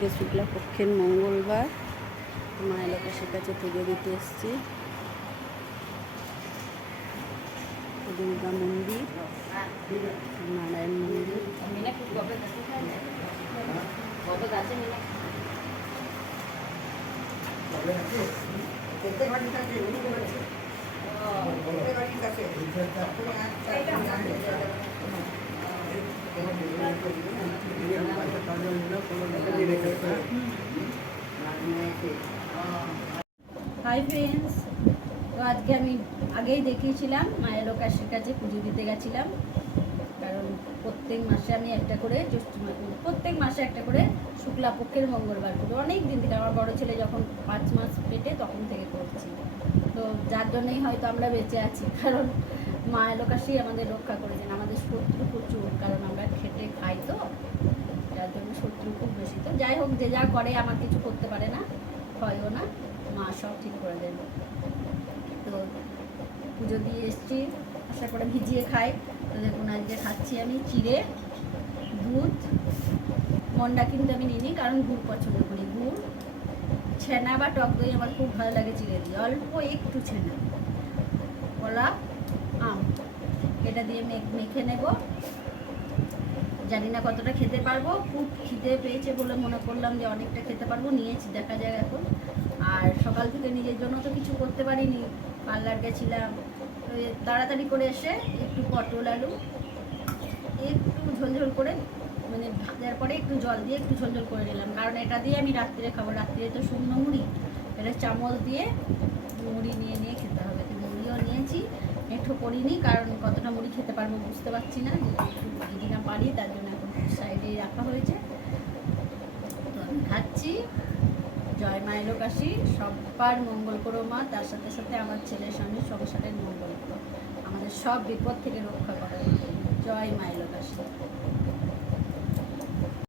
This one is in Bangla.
আজকে শুক্লা পক্ষের মঙ্গলবার। মায়ের লোকেশের কাছে পুজো দিতে এসেছি। দুর্গা মন্দির নারায়ণ মন্দির। হাই ফ্রেন্ডস তো আজকে আমি আগেই দেখিয়েছিলাম, মায়ের লোকাশের কাছে পুজো দিতে গেছিলাম। কারণ প্রত্যেক মাসে আমি একটা করে মা- প্রত্যেক মাসে একটা করে শুক্লা পক্ষের মঙ্গলবার করি অনেক দিন থেকে আমার বড় ছেলে যখন পাঁচ মাস পেটে তখন থেকে করছি। তো যার জন্যই হয়তো আমরা বেঁচে আছি, কারণ মায়ের লোকাশই আমাদের রক্ষা করেছেন। আমাদের শত্রু প্রচুর, কারণ আমরা খেটে খাই তো, যার জন্য শত্রু খুব বেশি। তো যাই হোক, যে যা করে, আমার কিছু করতে পারে না। হয়ও না, মা সব ঠিক করে দেন তো পুজো দিয়ে এসছি, আশা করে ভিজিয়ে খাই। তো দেখুন, আজকে খাচ্ছি আমি চিড়ে, দুধ, মন্ডা কিন্তু আমি নিইনি, কারণ গুড় পছন্দ করি। গুড়, ছেনা বা টক দই আমার খুব ভালো লাগে চিড়ে দিয়ে। অল্প একটু ছেনা। কলা, আম। এটা দিয়ে মেখে নেব। জানি না কতটা খেতে পারব। খুব খিদে পেয়েছে বলে মনে করলাম যে অনেকটা খেতে পারব। নিয়েছি, দেখা যাক এখন। আর সকাল থেকে নিজের জন্য তো কিছু করতে পারিনি। পার্লার গেছিলাম। তাড়াতাড়ি করে এসে একটু পটল আলু, একটু ঝোলঝোল করে মানে ভাজার পরে একটু জল দিয়ে একটু ঝোলঝোল করে নিলাম। কারণ এটা দিয়ে আমি রাত্রে খাব। রাত্রে তো শুকনো মুড়ি। এটা চামচ দিয়ে মুড়ি নিয়ে নিয়ে খেতে হবে। মুড়িও নিয়েছি। একটু করিনি, কারণ কতটা মুড়ি খেতে পারব বুঝতে পারছি না যদি না পারি তার জন্য এখন সাইডে রাখা হয়েছে। তো আমি খাচ্ছি। জয় মায়ের লোকাশি সবার মঙ্গল করো মা, তার সাথে সাথে আমার ছেলের স্বামীর সংসারের মঙ্গল করো। আমাদের সব বিপদ থেকে রক্ষা জন্য। জয় মায়ের লোকাশি